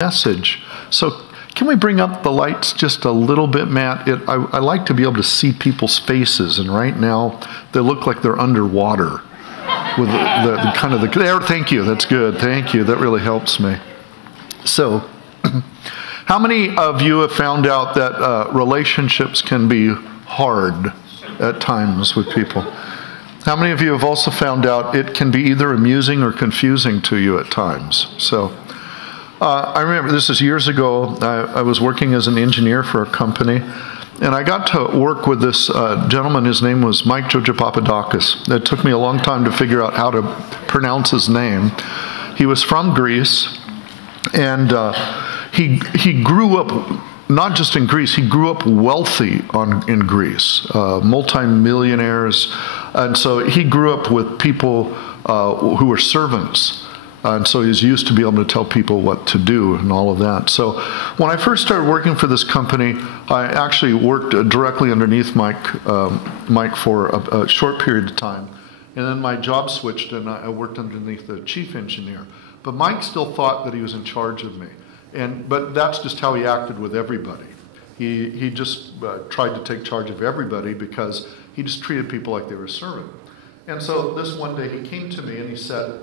Message. So can we bring up the lights just a little bit, Matt? I like to be able to see people's faces, and right now they look like they're underwater with the kind of the there. Thank you. That's good. Thank you. That really helps me. So, how many of you have found out that relationships can be hard at times with people? How many of you have also found out it can be either amusing or confusing to you at times? So. I remember this is years ago. I was working as an engineer for a company, and I got to work with this gentleman. His name was Mike Jojo Papadakis. It took me a long time to figure out how to pronounce his name. He was from Greece, and he grew up not just in Greece. He grew up wealthy in Greece, multi-millionaires, and so he grew up with people who were servants. And so he's used to be able to tell people what to do and all of that. So when I first started working for this company, I actually worked directly underneath Mike for a short period of time. And then my job switched and I worked underneath the chief engineer. But Mike still thought that he was in charge of me. But that's just how he acted with everybody. He just tried to take charge of everybody because he just treated people like they were a servant. And so this one day he came to me and he said,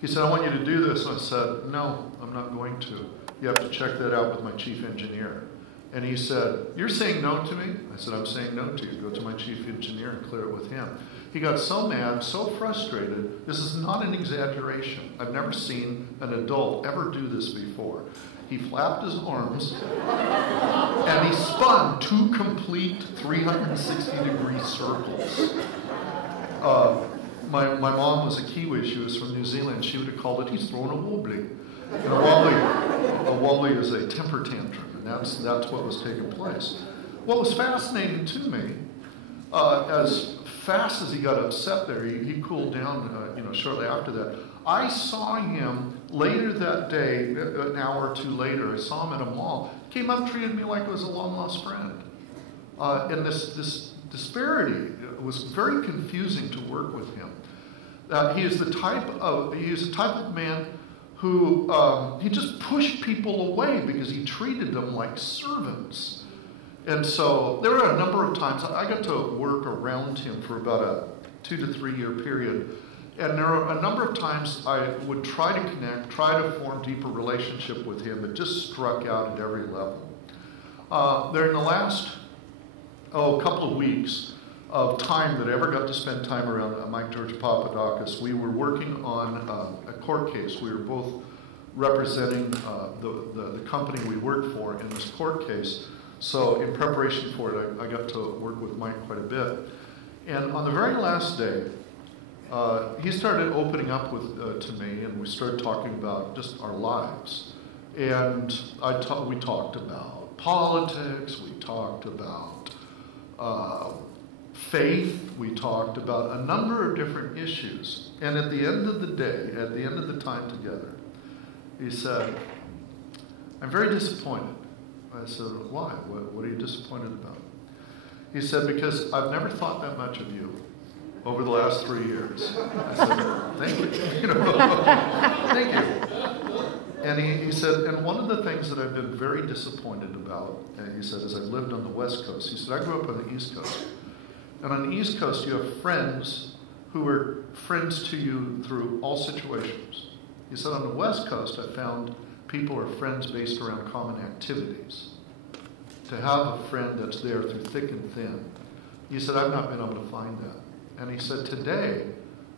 I want you to do this. And I said, no, I'm not going to. You have to check that out with my chief engineer. And he said, you're saying no to me? I said, I'm saying no to you. Go to my chief engineer and clear it with him. He got so mad, so frustrated. This is not an exaggeration. I've never seen an adult ever do this before. He flapped his arms and he spun 2 complete 360-degree circles. My mom was a Kiwi. She was from New Zealand. She would have called it, he's throwing a wobbly. And a wobbly is a temper tantrum, and that's what was taking place. What was fascinating to me, as fast as he got upset there, he cooled down shortly after that. I saw him later that day, an hour or two later, I saw him at a mall, came up, treated me like I was a long-lost friend. And this disparity was very confusing to work with him. He is the type of man who he just pushed people away because he treated them like servants. And so there were a number of times I got to work around him for about a 2 to 3 year period. And there were a number of times I would try to connect, try to form deeper relationship with him. It just struck out at every level. During the last couple of weeks of time that I ever got to spend time around Mike George Papadakis, we were working on a court case. We were both representing the company we worked for in this court case. So in preparation for it, I got to work with Mike quite a bit. And on the very last day, he started opening up to me, and we started talking about just our lives. And we talked about politics, we talked about faith, we talked about a number of different issues. And at the end of the day, at the end of the time together, he said, I'm very disappointed. I said, why? What are you disappointed about? He said, because I've never thought that much of you over the last 3 years. I said, thank you. Thank you. And he said, and one of the things that I've been very disappointed about, and he said, is I've lived on the West Coast. He said, I grew up on the East Coast. And on the East Coast, you have friends who are friends to you through all situations. He said, on the West Coast, I found people are friends based around common activities. To have a friend that's there through thick and thin. He said, I've not been able to find that. And he said, today,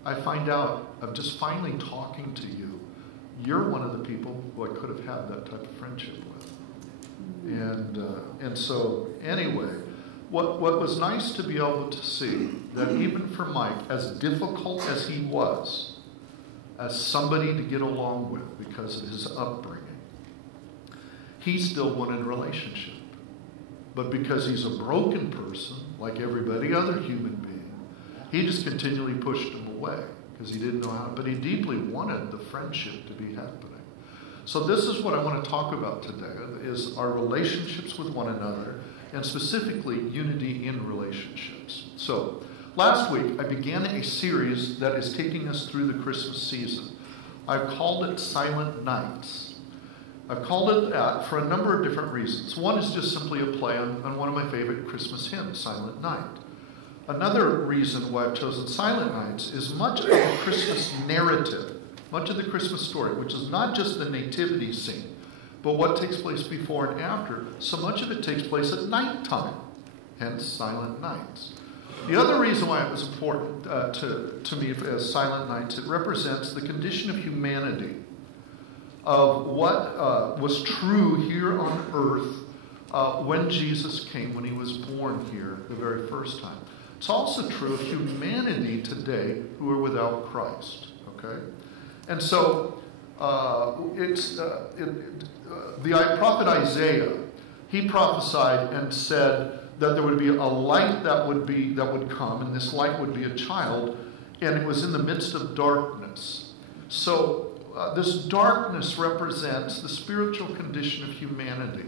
I find out, I'm just finally talking to you. You're one of the people who I could have had that type of friendship with. And so, anyway, what was nice to be able to see that even for Mike, as difficult as he was, as somebody to get along with because of his upbringing, he still wanted a relationship. But because he's a broken person, like everybody other human being, he just continually pushed him away because he didn't know how, but he deeply wanted the friendship to be happening. So this is what I want to talk about today, is our relationships with one another, and specifically unity in relationships. So last week I began a series that is taking us through the Christmas season. I've called it Silent Nights. I've called it that for a number of different reasons. One is just simply a play on one of my favorite Christmas hymns, Silent Night. Another reason why I've chosen Silent Nights is much of the Christmas narrative, much of the Christmas story, which is not just the nativity scene, but what takes place before and after. So much of it takes place at nighttime, hence Silent Nights. The other reason why it was important to me as Silent Nights, it represents the condition of humanity, of what was true here on earth when Jesus came, when he was born here the very first time. It's also true of humanity today who are without Christ, okay? And so the prophet Isaiah, he prophesied and said that there would be a light that would come, and this light would be a child, and it was in the midst of darkness. So this darkness represents the spiritual condition of humanity.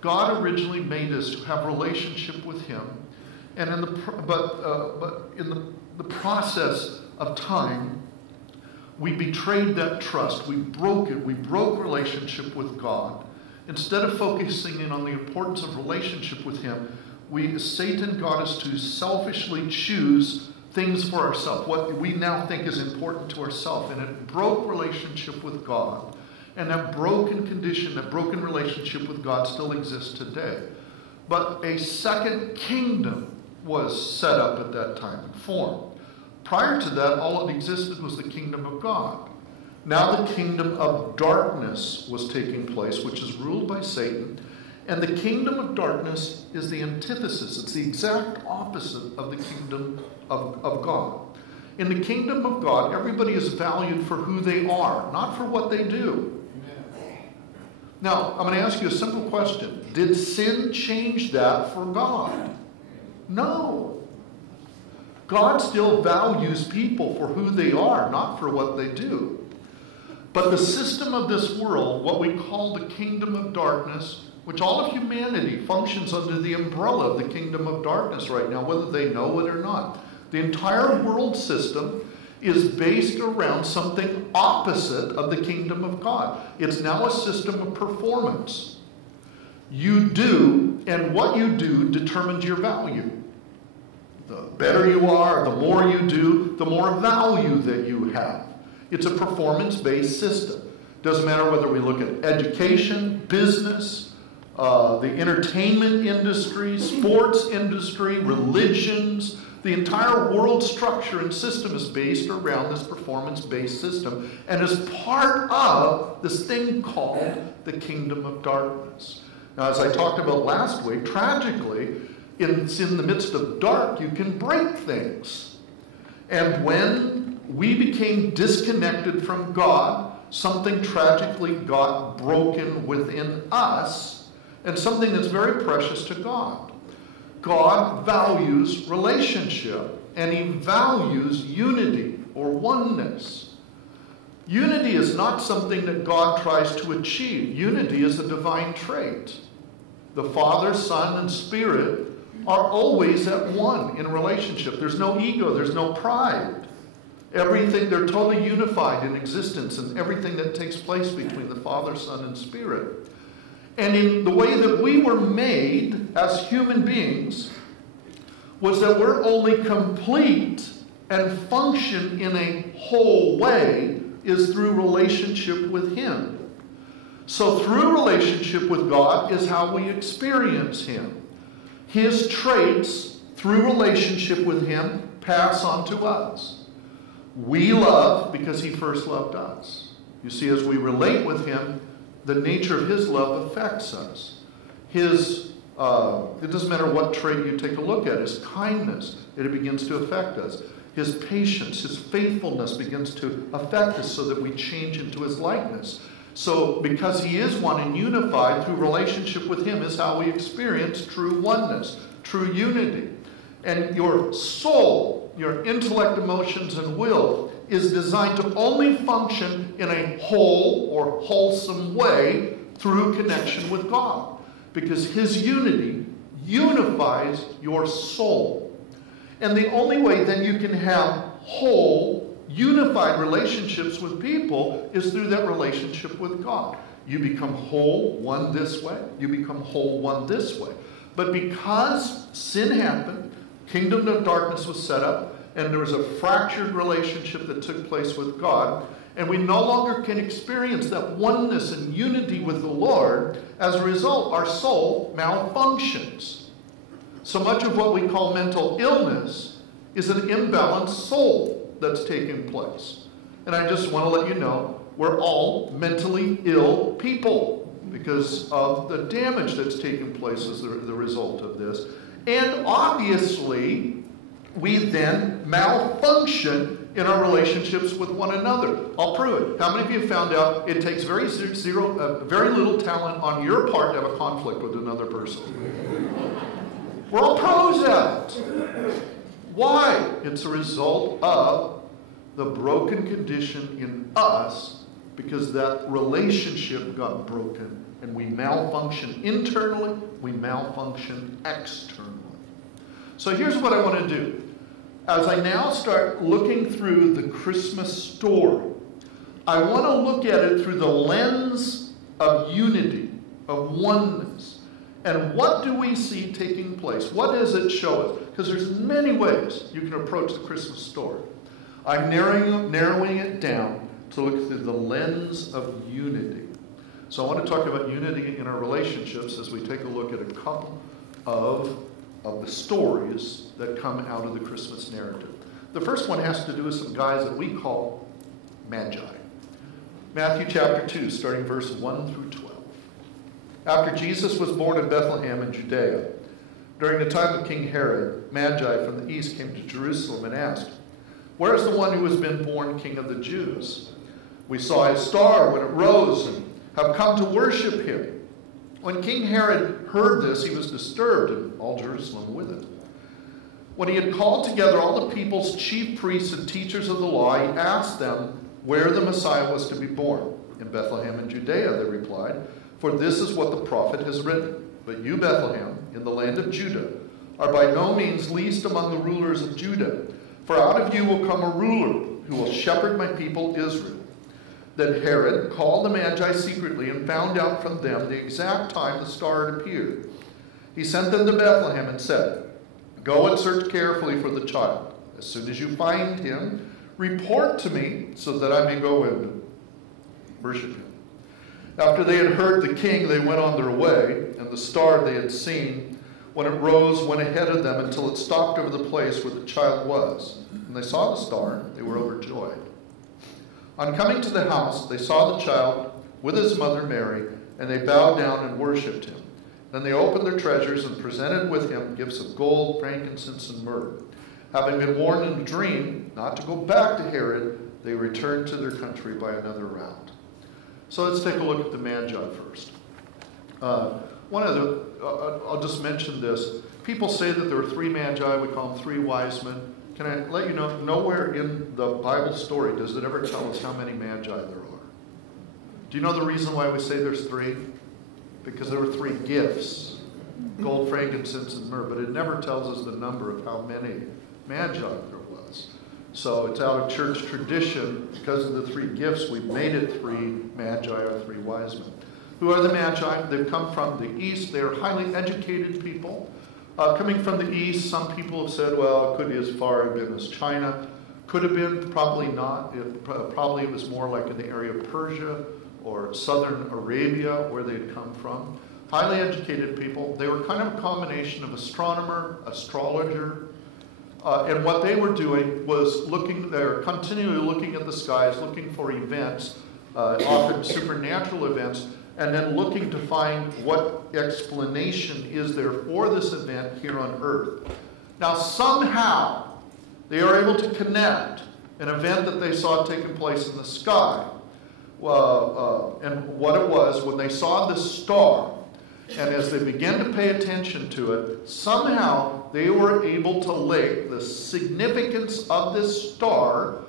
God originally made us to have relationship with him, and in the process of time, we betrayed that trust. We broke it. We broke relationship with God. Instead of focusing in on the importance of relationship with him, Satan got us to selfishly choose things for ourselves, what we now think is important to ourselves, and it broke relationship with God. And that broken condition, that broken relationship with God still exists today. But a second kingdom was set up at that time and formed. Prior to that, all that existed was the kingdom of God. Now the kingdom of darkness was taking place, which is ruled by Satan. And the kingdom of darkness is the antithesis. It's the exact opposite of the kingdom of God. In the kingdom of God, everybody is valued for who they are, not for what they do. Now, I'm going to ask you a simple question. Did sin change that for God? No. God still values people for who they are, not for what they do. But the system of this world, what we call the kingdom of darkness, which all of humanity functions under the umbrella of the kingdom of darkness right now, whether they know it or not. The entire world system is based around something opposite of the kingdom of God. It's now a system of performance. You do, and what you do determines your value. The better you are, the more you do, the more value that you have. It's a performance-based system. Doesn't matter whether we look at education, business, the entertainment industry, sports industry, religions. The entire world structure and system is based around this performance-based system and is part of this thing called the kingdom of darkness. Now, as I talked about last week, tragically, it's in the midst of dark, you can break things. And when we became disconnected from God, something tragically got broken within us, and something that's very precious to God. God values relationship, and he values unity or oneness. Unity is not something that God tries to achieve. Unity is a divine trait. The Father, Son, and Spirit are always at one in relationship. There's no ego, there's no pride. Everything, they're totally unified in existence and everything that takes place between the Father, Son, and Spirit. And in the way that we were made as human beings was that we're only complete and function in a whole way is through relationship with him. So through relationship with God is how we experience him. His traits through relationship with him pass on to us. We love because he first loved us. You see, as we relate with him, the nature of his love affects us. It doesn't matter what trait you take a look at, his kindness, it begins to affect us. His patience, his faithfulness begins to affect us so that we change into his likeness. So because he is one and unified through relationship with him is how we experience true oneness, true unity. And your soul, your intellect, emotions, and will is designed to only function in a whole or wholesome way through connection with God. Because his unity unifies your soul. And the only way then you can have whole, unified relationships with people is through that relationship with God. You become whole, one this way. You become whole, one this way. But because sin happened, kingdom of darkness was set up, and there was a fractured relationship that took place with God, and we no longer can experience that oneness and unity with the Lord. As a result, our soul malfunctions. So much of what we call mental illness is an imbalanced soul that's taking place. And I just want to let you know, we're all mentally ill people because of the damage that's taking place as the result of this. And obviously, we then malfunction in our relationships with one another. I'll prove it. How many of you found out it takes very little talent on your part to have a conflict with another person? We're all pros at it. Why? It's a result of the broken condition in us because that relationship got broken and we malfunction internally, we malfunction externally. So here's what I want to do. As I now start looking through the Christmas story, I want to look at it through the lens of unity, of oneness. And what do we see taking place? What does it show us? Because there's many ways you can approach the Christmas story. I'm narrowing it down to look through the lens of unity. So I want to talk about unity in our relationships as we take a look at a couple of the stories that come out of the Christmas narrative. The first one has to do with some guys that we call magi. Matthew chapter 2, starting verse 1 through 12. After Jesus was born in Bethlehem in Judea, during the time of King Herod, magi from the east came to Jerusalem and asked, "Where is the one who has been born King of the Jews? We saw his star when it rose and have come to worship him." When King Herod heard this, he was disturbed, and all Jerusalem with it. When he had called together all the people's chief priests and teachers of the law, he asked them where the Messiah was to be born. "In Bethlehem in Judea," they replied, "for this is what the prophet has written. But you, Bethlehem, in the land of Judah, are by no means least among the rulers of Judah. For out of you will come a ruler who will shepherd my people Israel." Then Herod called the Magi secretly and found out from them the exact time the star had appeared. He sent them to Bethlehem and said, "Go and search carefully for the child. As soon as you find him, report to me so that I may go and worship him." After they had heard the king, they went on their way, and the star they had seen, when it rose, went ahead of them until it stopped over the place where the child was. When they saw the star, they were overjoyed. On coming to the house, they saw the child with his mother Mary, and they bowed down and worshipped him. Then they opened their treasures and presented with him gifts of gold, frankincense, and myrrh. Having been warned in a dream not to go back to Herod, they returned to their country by another route. So let's take a look at the Magi first. I'll just mention this. People say that there are three Magi. We call them three wise men. Can I let you know, nowhere in the Bible story does it ever tell us how many Magi there are. Do you know the reason why we say there's three? Because there were three gifts, gold, frankincense, and myrrh, but it never tells us the number of how many Magi there was. So it's out of church tradition, because of the three gifts, we've made it three Magi or three wise men. Who are the Magi? They've come from the east. They're highly educated people. Coming from the east, some people have said, well, it could be as far as China. Could have been, probably not. Probably it was more like in the area of Persia or southern Arabia where they'd come from. Highly educated people. They were kind of a combination of astronomer, astrologer, and what they were doing was they're continually looking at the skies, looking for events, often supernatural events, and then looking to find what explanation is there for this event here on earth. Now, somehow, they are able to connect an event that they saw taking place in the sky. And what it was, when they saw this star, and as they began to pay attention to it, somehow they were able to link the significance of this star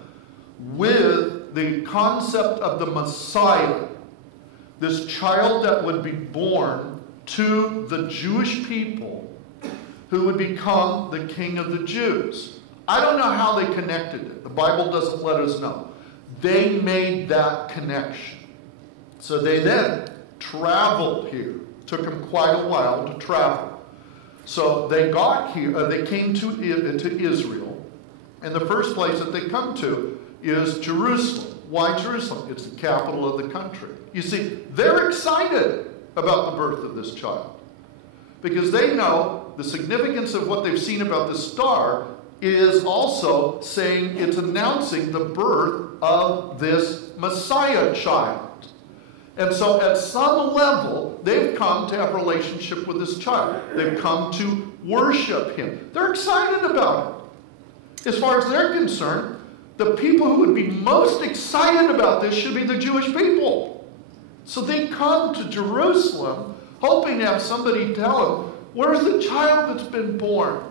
with the concept of the Messiah, this child that would be born to the Jewish people who would become the King of the Jews. I don't know how they connected it. The Bible doesn't let us know. They made that connection. So they then traveled here. Took them quite a while to travel. So they got here, they came to Israel, and the first place that they come to is Jerusalem. Why Jerusalem? It's the capital of the country. You see, they're excited about the birth of this child because they know the significance of what they've seen about this star is also saying it's announcing the birth of this Messiah child. And so at some level, they've come to have a relationship with this child. They've come to worship him. They're excited about it. As far as they're concerned, the people who would be most excited about this should be the Jewish people. So they come to Jerusalem hoping to have somebody tell them, where's the child that's been born?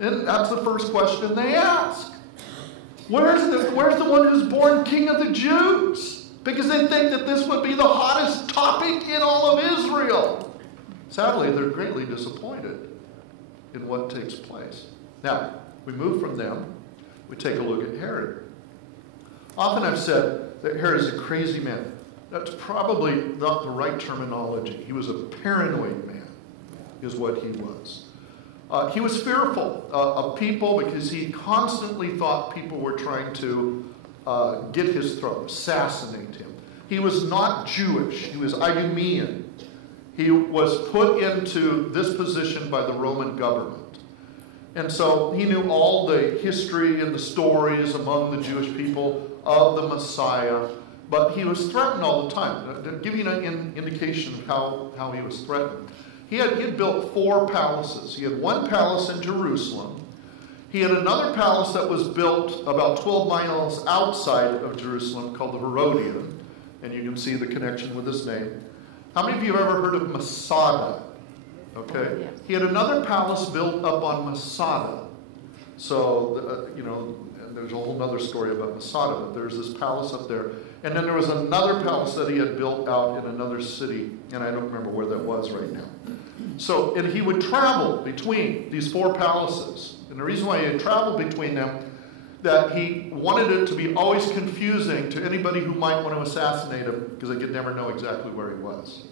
And that's the first question they ask. Where's the one who's born King of the Jews? Because they think that this would be the hottest topic in all of Israel. Sadly, they're greatly disappointed in what takes place. Now, we move from them. We take a look at Herod. Often I've said that Herod is a crazy man. That's probably not the right terminology. He was a paranoid man, is what he was. He was fearful of people because he constantly thought people were trying to get his throne, assassinate him. He was not Jewish. He was Idumean. He was put into this position by the Roman government. And so he knew all the history and the stories among the Jewish people of the Messiah, but he was threatened all the time. To give you an indication of how he was threatened. He had built 4 palaces. He had one palace in Jerusalem. He had another palace that was built about 12 miles outside of Jerusalem called the Herodian, and you can see the connection with his name. How many of you have ever heard of Masada? Okay. Yes. He had another palace built up on Masada. So, and there's a whole other story about Masada, but there's this palace up there. And then there was another palace that he had built out in another city, and I don't remember where that was right now. So, and he would travel between these 4 palaces. And the reason why he had traveled between them, that he wanted it to be always confusing to anybody who might want to assassinate him, because they could never know exactly where he was.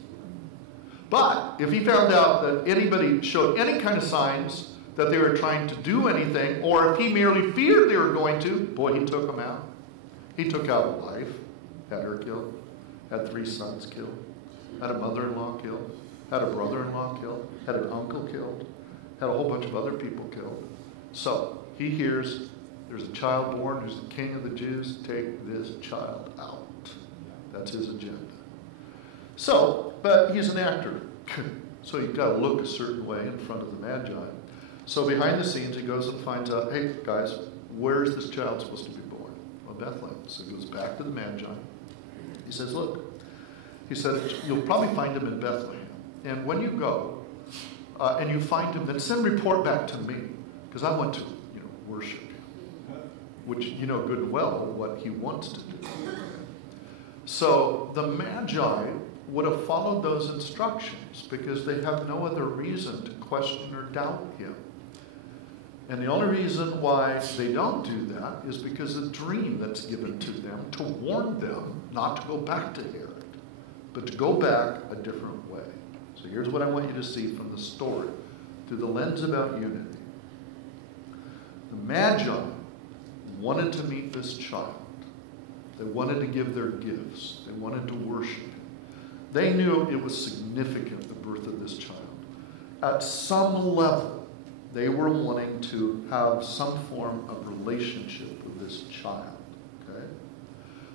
But if he found out that anybody showed any kind of signs that they were trying to do anything, or if he merely feared they were going to, boy, he took them out. He took out a wife, had her killed, had 3 sons killed, had a mother-in-law killed, had a brother-in-law killed, had an uncle killed, had a whole bunch of other people killed. So he hears there's a child born who's the king of the Jews. Take this child out. That's his agenda. So, but he's an actor. So you've got to look a certain way in front of the Magi. So behind the scenes, he goes and finds out, hey, guys, where's this child supposed to be born? Well, Bethlehem. So he goes back to the Magi. He says, look, he said, you'll probably find him in Bethlehem. And when you go and you find him, then send a report back to me, because I want to, worship him, which you know good and well what he wants to do. So the Magi would have followed those instructions because they have no other reason to question or doubt him. And the only reason why they don't do that is because of the dream that's given to them to warn them not to go back to Herod, but to go back a different way. So here's what I want you to see from the story through the lens about unity. The Magi wanted to meet this child. They wanted to give their gifts. They wanted to worship him. They knew it was significant, the birth of this child. At some level, they were wanting to have some form of relationship with this child. Okay?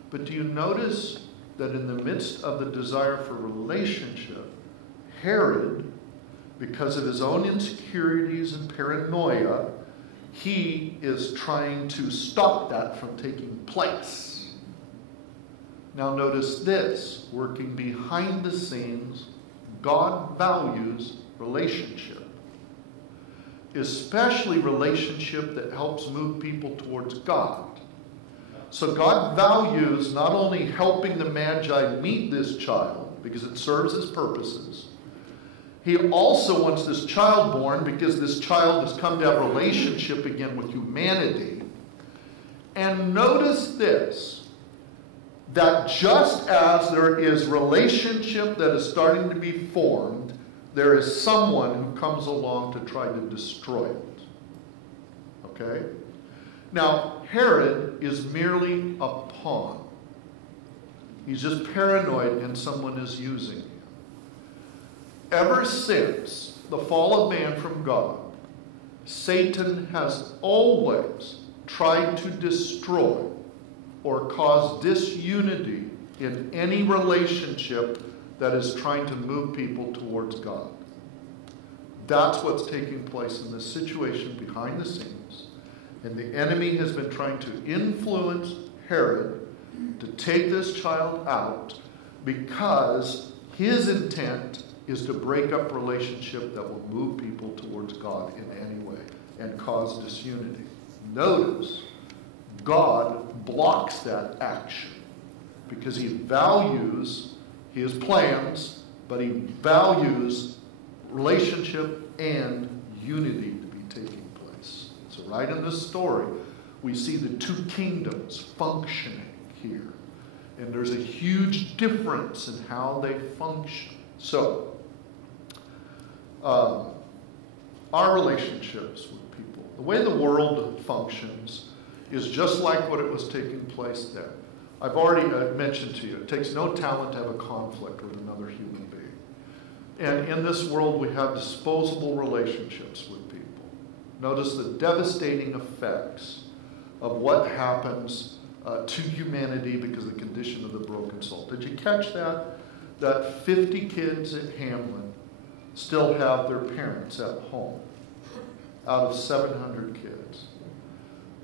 But do you notice that in the midst of the desire for relationship, Herod, because of his own insecurities and paranoia, he is trying to stop that from taking place. Now notice this, working behind the scenes, God values relationship, especially relationship that helps move people towards God. So God values not only helping the Magi meet this child, because it serves his purposes, he also wants this child born because this child has come to have a relationship again with humanity. And notice this, that just as there is relationship that is starting to be formed, there is someone who comes along to try to destroy it. Okay? Now, Herod is merely a pawn. He's just paranoid and someone is using him. Ever since the fall of man from God, Satan has always tried to destroy or cause disunity in any relationship that is trying to move people towards God. That's what's taking place in this situation behind the scenes. And the enemy has been trying to influence Herod to take this child out because his intent is to break up relationship that will move people towards God in any way and cause disunity. Notice, God blocks that action because he values his plans, but he values relationship and unity to be taking place. So right in this story, we see the two kingdoms functioning here. And there's a huge difference in how they function. So, our relationships with people, the way the world functions is just like what it was taking place there. I've already mentioned to you, it takes no talent to have a conflict with another human being. And in this world, we have disposable relationships with people. Notice the devastating effects of what happens to humanity because of the condition of the broken soul. Did you catch that? That 50 kids at Hamlin still have their parents at home out of 700 kids.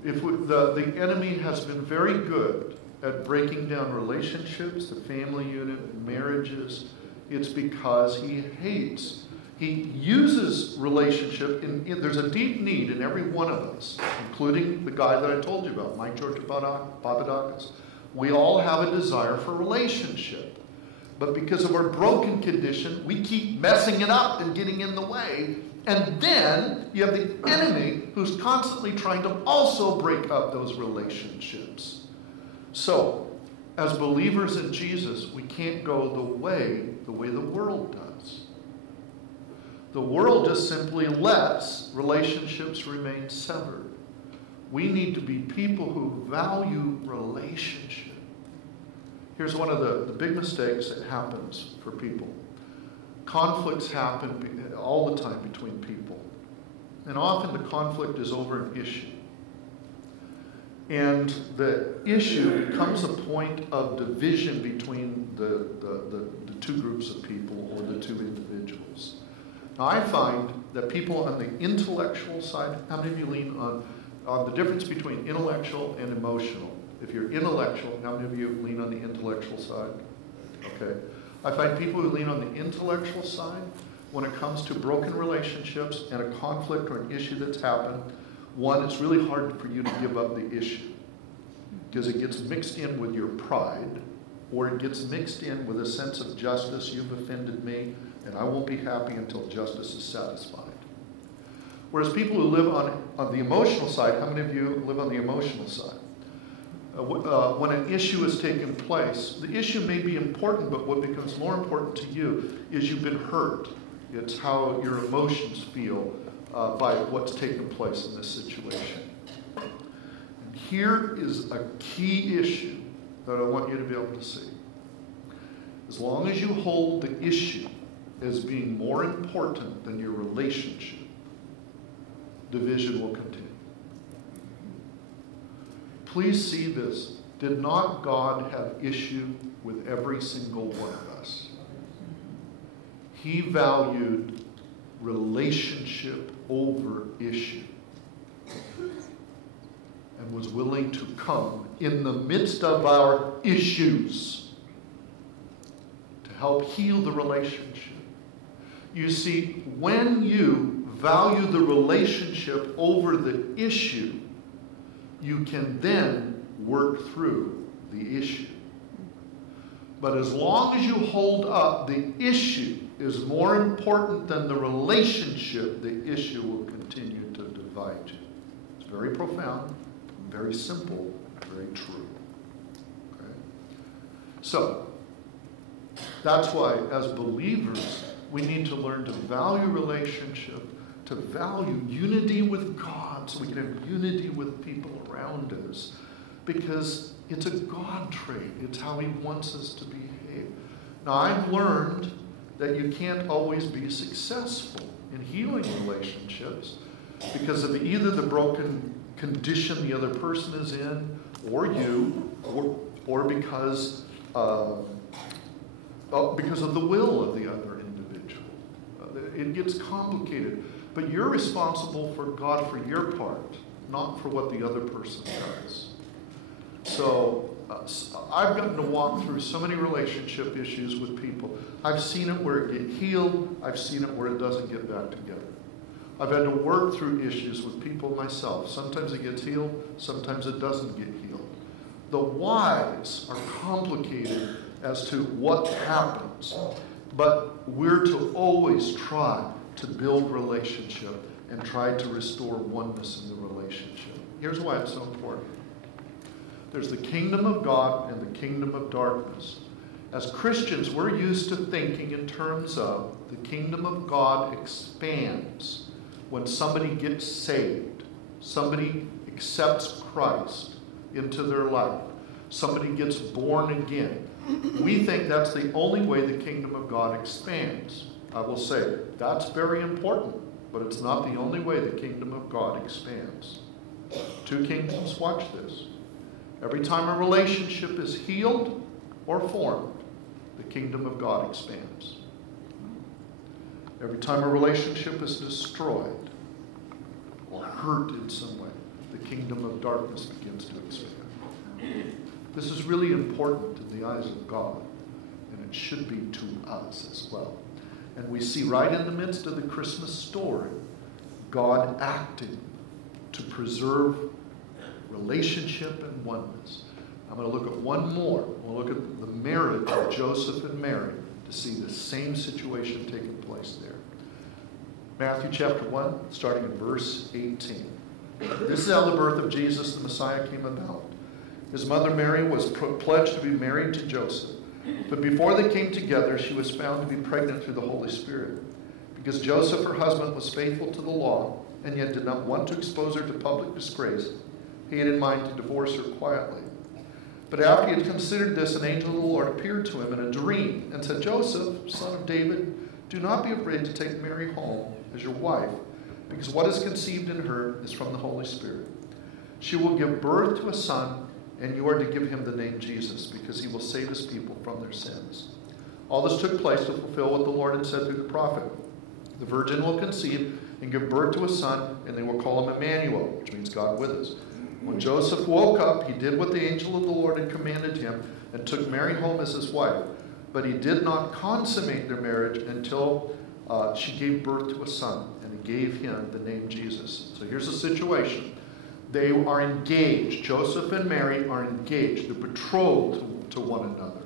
The enemy has been very good at breaking down relationships, the family unit, marriages. It's because he hates. He uses relationship. There's a deep need in every one of us, including the guy that I told you about, Mike George Papadakis. We all have a desire for relationship. But because of our broken condition, we keep messing it up and getting in the way. And then you have the enemy who's constantly trying to also break up those relationships. So, as believers in Jesus, we can't go the way the world does. The world just simply lets relationships remain severed. We need to be people who value relationship. Here's one of the big mistakes that happens for people. Conflicts happen all the time between people. And often the conflict is over an issue. And the issue becomes a point of division between the two groups of people or the two individuals. Now I find that people on the intellectual side, how many of you lean on the difference between intellectual and emotional? If you're intellectual, how many of you lean on the intellectual side? Okay. I find people who lean on the intellectual side, when it comes to broken relationships and a conflict or an issue that's happened, one, it's really hard for you to give up the issue because it gets mixed in with your pride, or it gets mixed in with a sense of justice. You've offended me, and I won't be happy until justice is satisfied. Whereas people who live on the emotional side, how many of you live on the emotional side? When an issue is taking place, the issue may be important, but what becomes more important to you is you've been hurt. It's how your emotions feel by what's taken place in this situation. And here is a key issue that I want you to be able to see. As long as you hold the issue as being more important than your relationship, division will continue. Please see this. Did not God have issue with every single one of us? He valued relationship over issue and was willing to come in the midst of our issues to help heal the relationship. You see, when you value the relationship over the issue, you can then work through the issue. But as long as you hold up the issue is more important than the relationship, the issue will continue to divide you. It's very profound, very simple, very true. Okay? So, that's why, as believers, we need to learn to value relationship, to value unity with God, so we can have unity with people around us. Because it's a God trait. It's how He wants us to behave. Now, I've learned that you can't always be successful in healing relationships because of either the broken condition the other person is in, or you, or because of the will of the other individual. It gets complicated. But you're responsible for God for your part, not for what the other person does. So I've gotten to walk through so many relationship issues with people. I've seen it where it gets healed. I've seen it where it doesn't get back together. I've had to work through issues with people myself. Sometimes it gets healed. Sometimes it doesn't get healed. The whys are complicated as to what happens. But we're to always try to build relationship and try to restore oneness in the relationship. Here's why it's so important. There's the kingdom of God and the kingdom of darkness. As Christians, we're used to thinking in terms of the kingdom of God expands when somebody gets saved, somebody accepts Christ into their life, somebody gets born again. We think that's the only way the kingdom of God expands. I will say that's very important, but it's not the only way the kingdom of God expands. Two kingdoms, watch this. Every time a relationship is healed or formed, the kingdom of God expands. Every time a relationship is destroyed or hurt in some way, the kingdom of darkness begins to expand. This is really important in the eyes of God, and it should be to us as well. And we see right in the midst of the Christmas story, God acting to preserve relationship and oneness. I'm going to look at one more. We'll look at the marriage of Joseph and Mary to see the same situation taking place there. Matthew chapter 1, starting in verse 18. This is how the birth of Jesus the Messiah came about. His mother Mary was pledged to be married to Joseph. But before they came together, she was found to be pregnant through the Holy Spirit. Because Joseph, her husband, was faithful to the law, and yet did not want to expose her to public disgrace, he had in mind to divorce her quietly. But after he had considered this, an angel of the Lord appeared to him in a dream and said, Joseph, son of David, do not be afraid to take Mary home as your wife, because what is conceived in her is from the Holy Spirit. She will give birth to a son, and you are to give him the name Jesus, because he will save his people from their sins. All this took place to fulfill what the Lord had said through the prophet. The virgin will conceive and give birth to a son, and they will call him Emmanuel, which means God with us. When Joseph woke up, he did what the angel of the Lord had commanded him and took Mary home as his wife. But he did not consummate their marriage until she gave birth to a son, and he gave him the name Jesus. So here's the situation. They are engaged. Joseph and Mary are engaged. They're betrothed to one another.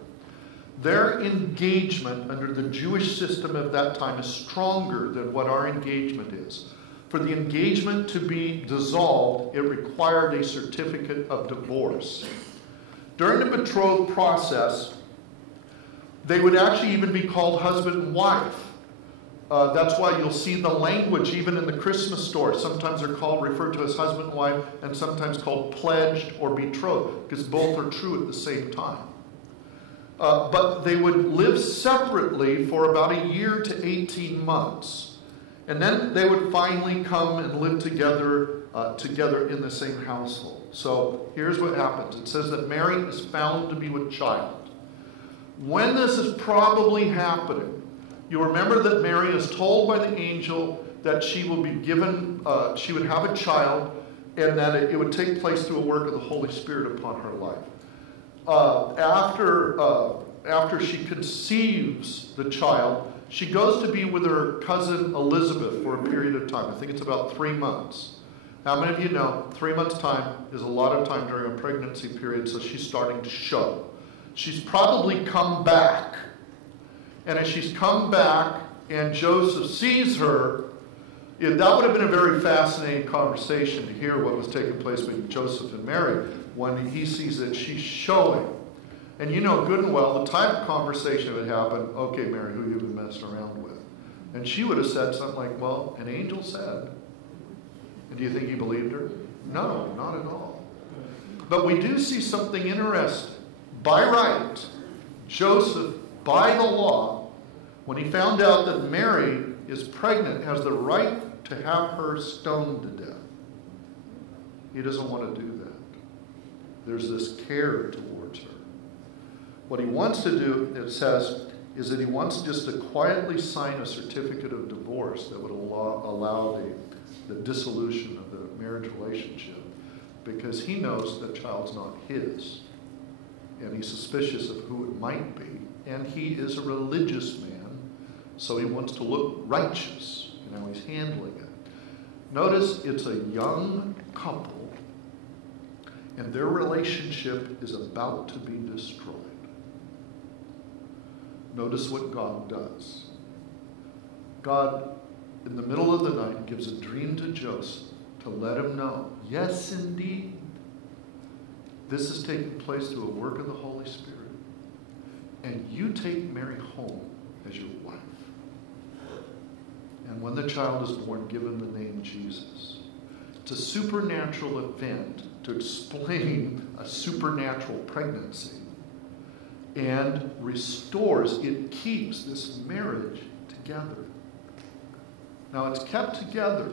Their engagement under the Jewish system of that time is stronger than what our engagement is. For the engagement to be dissolved, it required a certificate of divorce. During the betrothal process, they would actually even be called husband and wife. That's why you'll see the language even in the Christmas story. Sometimes they're referred to as husband and wife, and sometimes called pledged or betrothed, because both are true at the same time. But they would live separately for about a year to 18 months. And then they would finally come and live together in the same household. So here's what happens. It says that Mary is found to be with child. When this is probably happening, you remember that Mary is told by the angel that she will be given, she would have a child, and that it would take place through a work of the Holy Spirit upon her life. After she conceives the child, she goes to be with her cousin Elizabeth for a period of time. I think it's about 3 months. How many of you know 3 months' time is a lot of time during a pregnancy period, so she's starting to show. She's probably come back. And as she's come back and Joseph sees her, that would have been a very fascinating conversation to hear what was taking place between Joseph and Mary when he sees that she's showing. And you know good and well the type of conversation that would happen, okay, Mary, who you been messing around with? And she would have said something like, well, an angel said. And do you think he believed her? No, not at all. But we do see something interesting. By right, Joseph, by the law, when he found out that Mary is pregnant, has the right to have her stoned to death. He doesn't want to do that. There's this care towards her. What he wants to do, it says, is that he wants just to quietly sign a certificate of divorce that would allow the dissolution of the marriage relationship, because he knows that child's not his. And he's suspicious of who it might be. And he is a religious man, so he wants to look righteous in how he's handling it. Notice it's a young couple, and their relationship is about to be destroyed. Notice what God does. God, in the middle of the night, gives a dream to Joseph to let him know, yes, indeed, this is taking place through a work of the Holy Spirit. And you take Mary home as your wife. And when the child is born, give him the name Jesus. It's a supernatural event to explain a supernatural pregnancy, and restores, it keeps this marriage together. Now it's kept together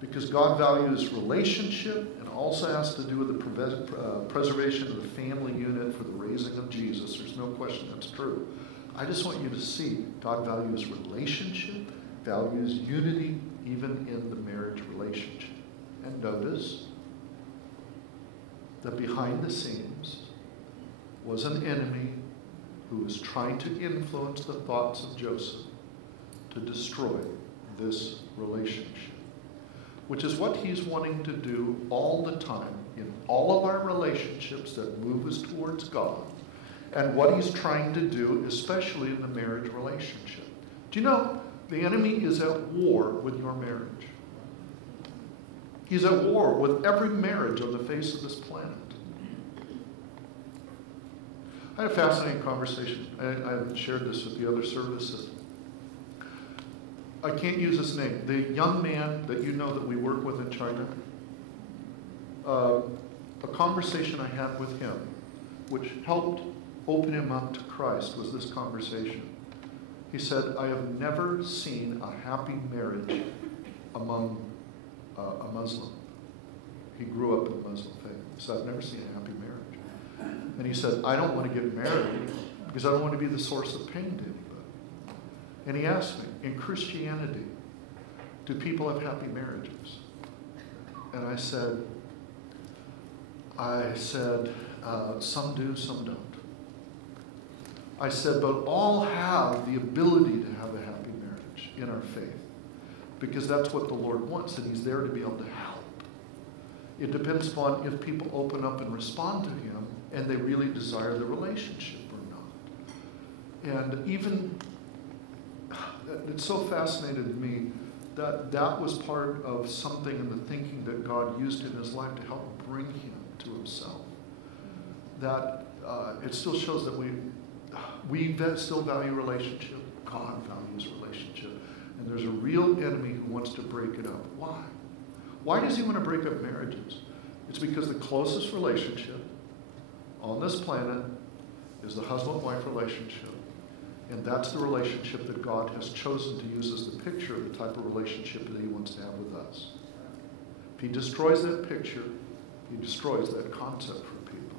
because God values relationship, and also has to do with the preservation of the family unit for the raising of Jesus. There's no question that's true. I just want you to see God values relationship, values unity, even in the marriage relationship. And notice that behind the scenes was an enemy who was trying to influence the thoughts of Joseph to destroy this relationship, which is what he's wanting to do all the time in all of our relationships that move us towards God, and what he's trying to do especially in the marriage relationship. Do you know the enemy is at war with your marriage? He's at war with every marriage on the face of this planet. I had a fascinating conversation. I haven't shared this with the other services. I can't use his name. The young man that you know that we work with in China, a conversation I had with him, which helped open him up to Christ, was this conversation. He said, I have never seen a happy marriage among a Muslim. He grew up in the Muslim faith. He said, I've never seen a happy marriage. And he said, I don't want to get married because I don't want to be the source of pain to anybody. And he asked me, in Christianity, do people have happy marriages? And I said, some do, some don't. I said, but all have the ability to have a happy marriage in our faith, because that's what the Lord wants, and he's there to be able to help. It depends upon if people open up and respond to him and they really desire the relationship or not. And even, it so fascinated me that that was part of something in the thinking that God used in his life to help bring him to himself. That it still shows that we still value relationship. God values relationship. And there's a real enemy who wants to break it up. Why? Why does he want to break up marriages? It's because the closest relationship on this planet is the husband-wife relationship. And that's the relationship that God has chosen to use as the picture of the type of relationship that he wants to have with us. If he destroys that picture, he destroys that concept for people.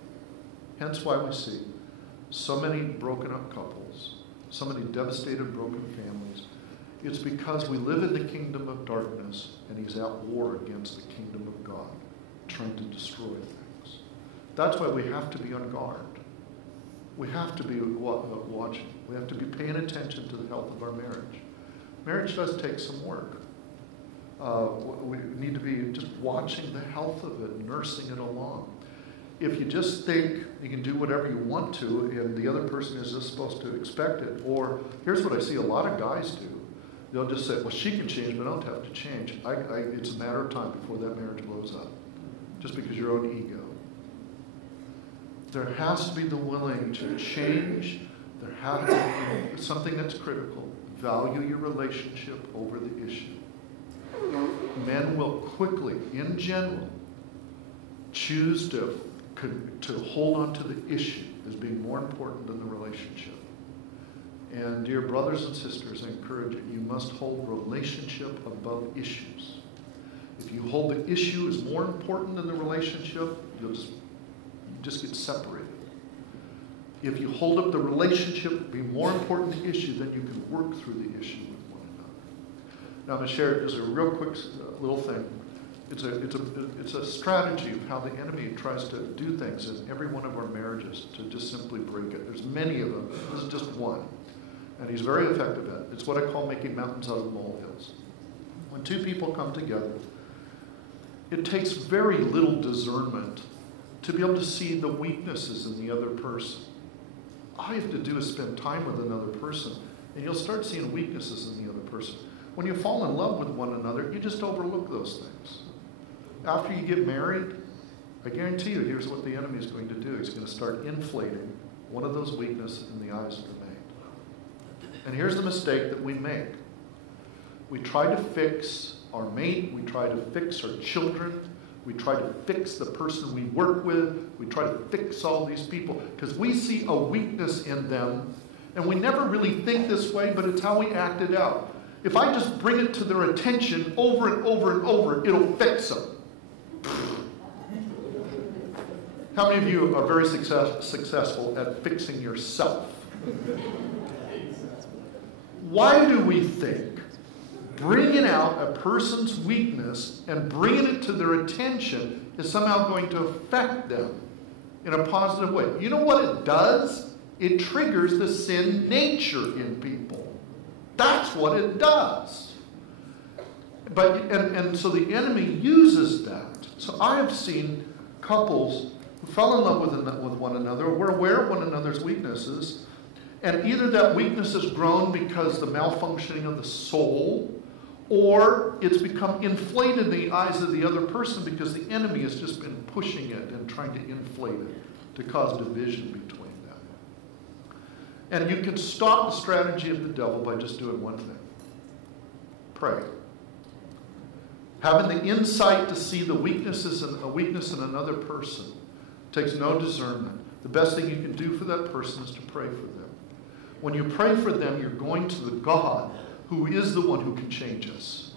Hence why we see so many broken up couples, so many devastated, broken families. It's because we live in the kingdom of darkness, and he's at war against the kingdom of God, trying to destroy things. That's why we have to be on guard. We have to be watching. We have to be paying attention to the health of our marriage. Marriage does take some work. We need to be just watching the health of it, nursing it along. If you just think you can do whatever you want to and the other person is just supposed to expect it, or here's what I see a lot of guys do. They'll just say, well, she can change, but I don't have to change. It's a matter of time before that marriage blows up, just because your own ego. there has to be the willing to change. There has to be something that's critical. Value your relationship over the issue. Men will quickly, in general, choose to hold on to the issue as being more important than the relationship. And dear brothers and sisters, I encourage you, you must hold relationship above issues. If you hold the issue as more important than the relationship, you just get separated. If you hold up the relationship be more important than the issue, then you can work through the issue with one another. Now I'm going to share just a real quick little thing. It's a strategy of how the enemy tries to do things in every one of our marriages to just simply break it. There's many of them. This is just one. And he's very effective at it. It's what I call making mountains out of molehills. When two people come together, it takes very little discernment to be able to see the weaknesses in the other person. All you have to do is spend time with another person, and you'll start seeing weaknesses in the other person. When you fall in love with one another, you just overlook those things. After you get married, I guarantee you, here's what the enemy is going to do. He's going to start inflating one of those weaknesses in the eyes of the mate. And here's the mistake that we make. We try to fix our mate. We try to fix our children. We try to fix the person we work with. We try to fix all these people because we see a weakness in them, and we never really think this way, but it's how we act it out. If I just bring it to their attention over and over and over, it'll fix them. How many of you are very successful at fixing yourself? Why do we think bringing out a person's weakness and bringing it to their attention is somehow going to affect them in a positive way? You know what it does? It triggers the sin nature in people. That's what it does. And so the enemy uses that. So I have seen couples who fell in love with one another, were aware of one another's weaknesses, and either that weakness has grown because the malfunctioning of the soul, or it's become inflated in the eyes of the other person because the enemy has just been pushing it and trying to inflate it to cause division between them. And you can stop the strategy of the devil by just doing one thing. Pray. Having the insight to see the weaknesses and a weakness in another person takes no discernment. The best thing you can do for that person is to pray for them. When you pray for them, you're going to the God who is the one who can change us.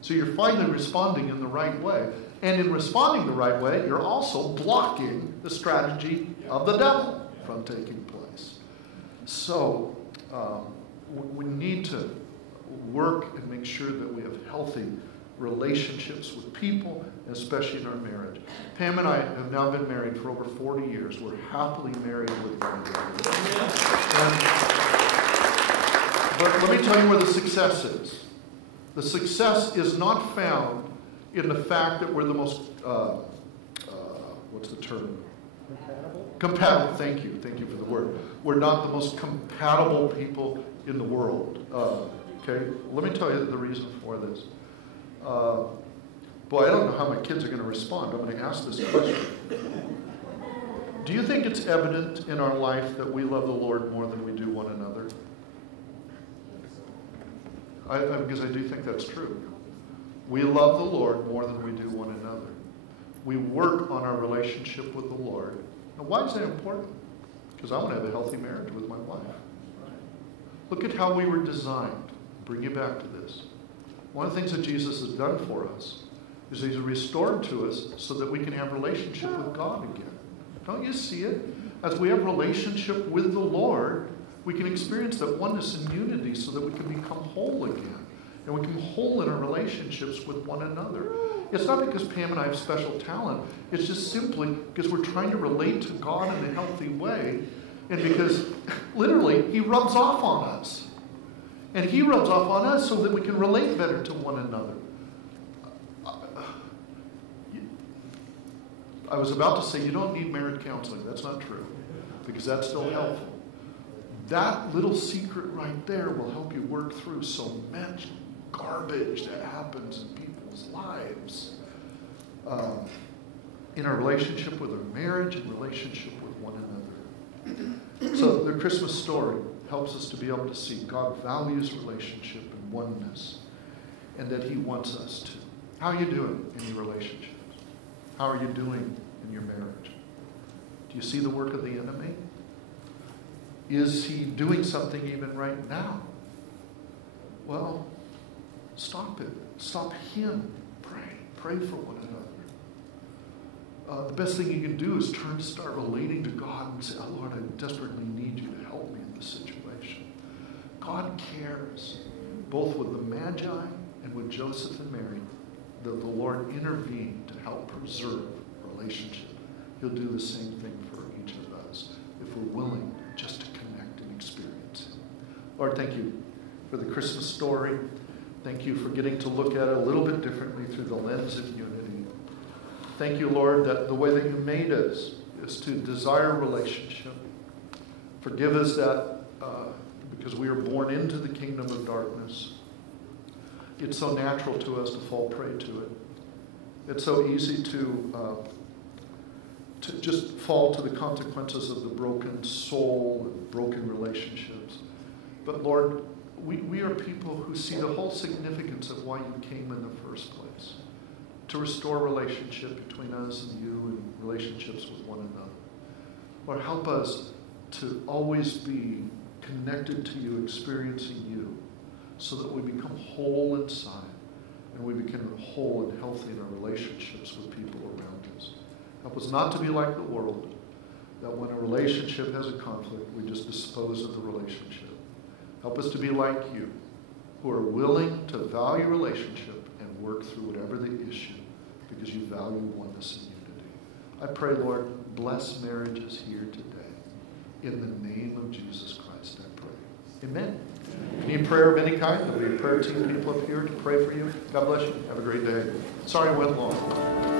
So you're finally responding in the right way. And in responding the right way, you're also blocking the strategy of the devil from taking place. So we need to work and make sure that we have healthy relationships with people, especially in our marriage. Pam and I have now been married for over 40 years. We're happily married with one another. But let me tell you where the success is. The success is not found in the fact that we're the most, what's the term? Compatible. Thank you. Thank you for the word. We're not the most compatible people in the world. Okay? Let me tell you the reason for this. Boy, I don't know how my kids are going to respond. I'm going to ask this question. Do you think it's evident in our life that we love the Lord more than we do one another? Because I do think that's true. We love the Lord more than we do one another. We work on our relationship with the Lord. Now, why is that important? Because I want to have a healthy marriage with my wife. Look at how we were designed. Bring you back to this. One of the things that Jesus has done for us is he's restored to us so that we can have relationship with God again. Don't you see it? As we have relationship with the Lord, we can experience that oneness and unity so that we can become whole again. And we can be whole in our relationships with one another. It's not because Pam and I have special talent. It's just simply because we're trying to relate to God in a healthy way. And because, literally, he rubs off on us. And he rubs off on us so that we can relate better to one another. I was about to say you don't need marriage counseling. That's not true. Because that's still helpful. That little secret right there will help you work through so much garbage that happens in people's lives. In our relationship with our marriage and relationship with one another. So the Christmas story helps us to be able to see God values relationship and oneness, and that he wants us to. How are you doing in your relationships? How are you doing in your marriage? Do you see the work of the enemy? Is he doing something even right now? Well, stop it. Stop him. Pray. Pray for one another. The best thing you can do is start relating to God and say, oh, Lord, I desperately need you to help me in this situation. God cares, both with the Magi and with Joseph and Mary, that the Lord intervened to help preserve relationship. He'll do the same thing for each of us if we're willing just to connect and experience him. Lord, thank you for the Christmas story. Thank you for getting to look at it a little bit differently through the lens of unity. Thank you, Lord, that the way that you made us is to desire relationship. Forgive us that because we are born into the kingdom of darkness. It's so natural to us to fall prey to it. It's so easy to just fall to the consequences of the broken soul and broken relationships. But Lord, we are people who see the whole significance of why you came in the first place, to restore relationship between us and you and relationships with one another. Lord, help us to always be connected to you, experiencing you, so that we become whole inside and we become whole and healthy in our relationships with people around us. Help us not to be like the world, that when a relationship has a conflict, we just dispose of the relationship. Help us to be like you, who are willing to value relationship and work through whatever the issue, because you value oneness and unity. I pray, Lord, bless marriages here today. In the name of Jesus Christ, I pray. Amen. If you need prayer of any kind, there'll be a prayer team people up here to pray for you. God bless you. Have a great day. Sorry I went long.